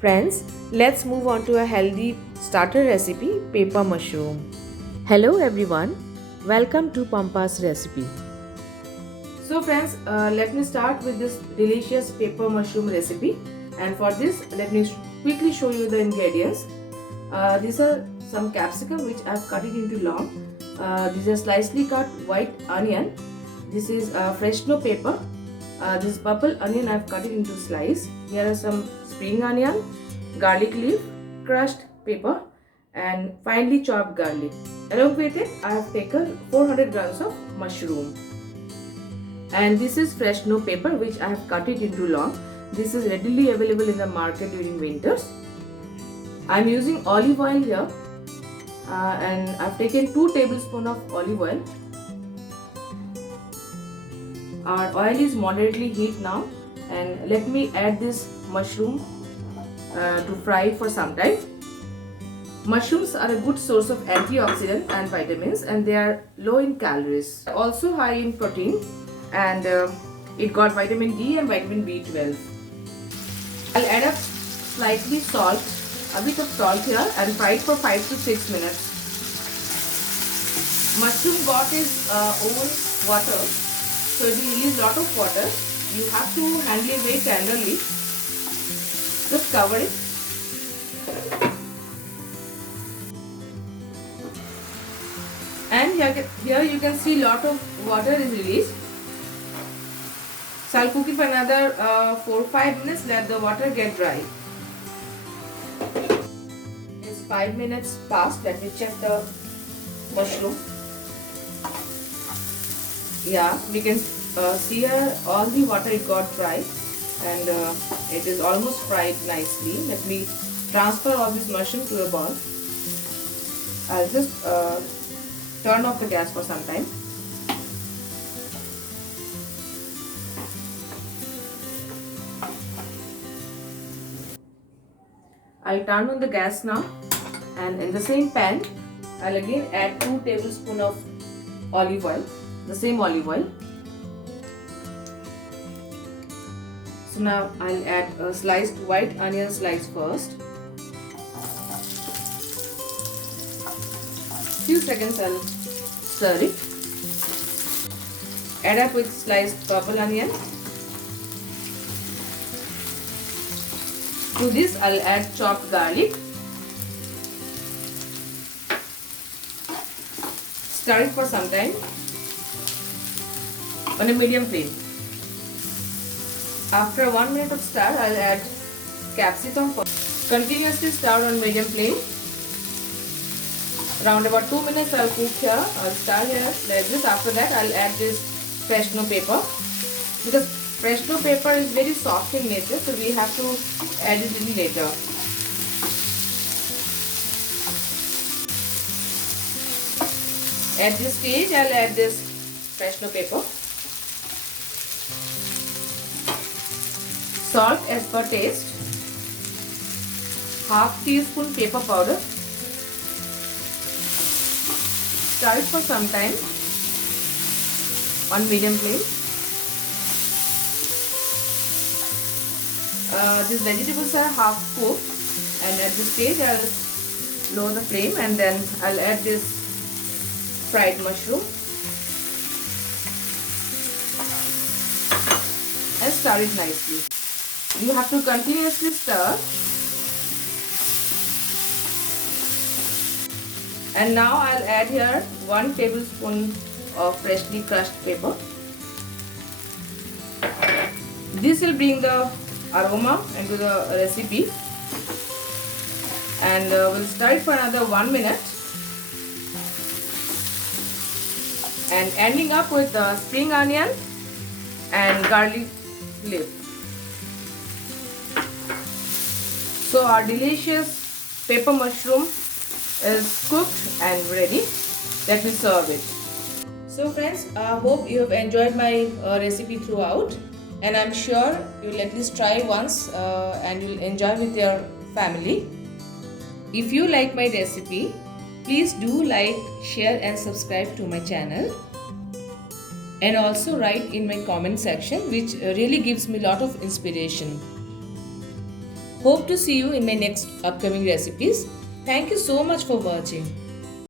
Friends, let's move on to a healthy starter recipe, paper mushroom. Hello everyone, welcome to Pampa's recipe. So friends, let me start with this delicious paper mushroom recipe, and for this let me quickly show you the ingredients. These are some capsicum which I have cut it into long. These are slicely cut white onion. This is fresno pepper. This purple onion I have cut it into slice. Here are some spring onion, garlic leaf, crushed pepper, and finely chopped garlic. Along with it, I have taken 400 grams of mushroom. And this is fresno pepper which I have cut it into long. This is readily available in the market during winters. I am using olive oil here, and I have taken 2 tablespoons of olive oil. Our oil is moderately heat now, and let me add this mushroom to fry for some time. Mushrooms are a good source of antioxidant and vitamins, and they are low in calories. Also high in protein, and it got vitamin D and vitamin B12. I'll add up slightly salt, a bit of salt here, and fry it for 5 to 6 minutes. Mushroom got its own water, so it will release lot of water. You have to handle it very tenderly. Just cover it. And here you can see lot of water is released. So I'll cook it for another 4-5 minutes. Let the water get dry. It's 5 minutes past. Let me check the mushroom. Yeah, we can see here all the water it got dry, and it is almost fried nicely. Let me transfer all this mushroom to a bowl. I'll just turn off the gas for some time. I'll turn on the gas now, and in the same pan I'll again add 2 tablespoons of olive oil, the same olive oil. So now I'll add a sliced white onion slice first. Few seconds I'll stir it. Add up with sliced purple onion. To this I'll add chopped garlic. Stir it for some time on a medium flame. After 1 minute of stir, I'll add capsicum. Continuously stir on medium flame. Around about 2 minutes I'll cook here. I'll stir here like this. After that I'll add this fresno pepper, because fresno pepper is very soft in nature, so we have to add it a little later. At this stage I'll add this fresno pepper. Salt as per taste. Half teaspoon pepper powder. Stir it for some time on medium flame. These vegetables are half cooked, and at this stage I'll lower the flame, and then I'll add this fried mushroom and stir it nicely. You have to continuously stir. And now I'll add here 1 tablespoon of freshly crushed pepper. This will bring the aroma into the recipe, and we'll stir it for another 1 minute, and ending up with the spring onion and garlic leaf. So our delicious paper mushroom is cooked and ready. Let me serve it. So friends, I hope you have enjoyed my recipe throughout, and I'm sure you'll at least try once and you'll enjoy with your family. If you like my recipe, please do like, share and subscribe to my channel, and also write in my comment section, which really gives me a lot of inspiration. Hope to see you in my next upcoming recipes. Thank you so much for watching.